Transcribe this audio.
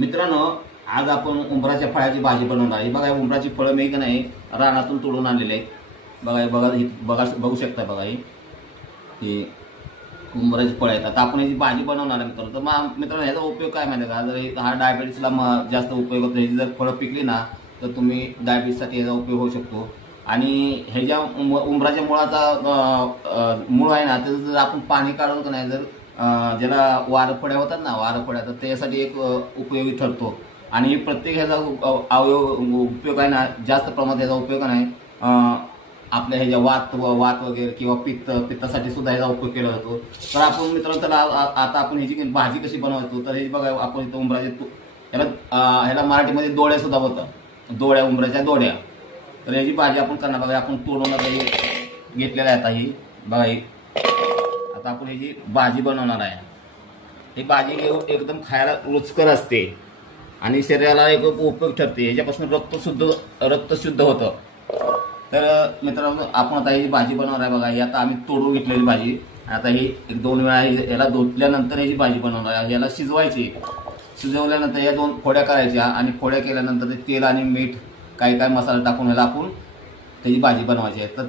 मित्रांनो, आज आपण उंबराच्या फळाची भाजी बनवणार आहे। बघा, उंबराची फळं मी का नाही रानातून तोडून आणलेले आहेत। बघा बघा बघू शकता। बघा ही उंबराची फळं आहेत। आता आपण याची भाजी बनवणार आहे मित्रांनो। तर मित्रांनो, ह्याचा उपयोग काय माहिती का? जर हा डायबिटीसला जास्त उपयोग होतो। ह्याची जर फळं पिकली ना तर तुम्ही डायबिटीससाठी याचा उपयोग होऊ शकतो। आणि ह्याच्या उंबराच्या मुळाचा मूळ आहे ना, त्याचं जर आपण पाणी काढून का नाही, जर ज्याला वारफळ्या होतात ना, वारफळ्या, तर त्यासाठी एक उपयोगी ठरतो। आणि प्रत्येक ह्याचा उपयोग आहे ना, जास्त प्रमाणात याचा उपयोग नाही। आपल्या ह्याच्या वात वगैरे किंवा पित्तासाठी सुद्धा याचा उपयोग केला जातो। तर आपण मित्रांनो, तर आता आपण ह्याची भाजी कशी बनवतो, तर हे बघा, आपण इथं उंबराचे ह्याला मराठीमध्ये दोड्या सुद्धा बोलतात, दोड्या, उंबराच्या दोड्या। तर याची भाजी आपण करणार। बघा, आपण तोडून घेतलेला आहे आता ही। बघा, आता आपण ह्याची भाजी बनवणार आहे। ही भाजी एकदम खायला रुचकर असते आणि शरीराला एक उपयोग ठरते। ह्याच्यापासून रक्त शुद्ध होतं। तर मित्रांनो, आपण आता ही भाजी बनवणार आहे। बघा, ही आता आम्ही तोडून घेतलेली भाजी। आता ही एक दोन वेळा याला धुतल्यानंतर ह्याची भाजी बनवणार आहे। याला शिजवायची, शिजवल्यानंतर या 2 फोड्या करायच्या आणि फोड्या केल्यानंतर तेल आणि मीठ, काही मसाला टाकून ह्याला आपण त्याची भाजी बनवायची आहे। तर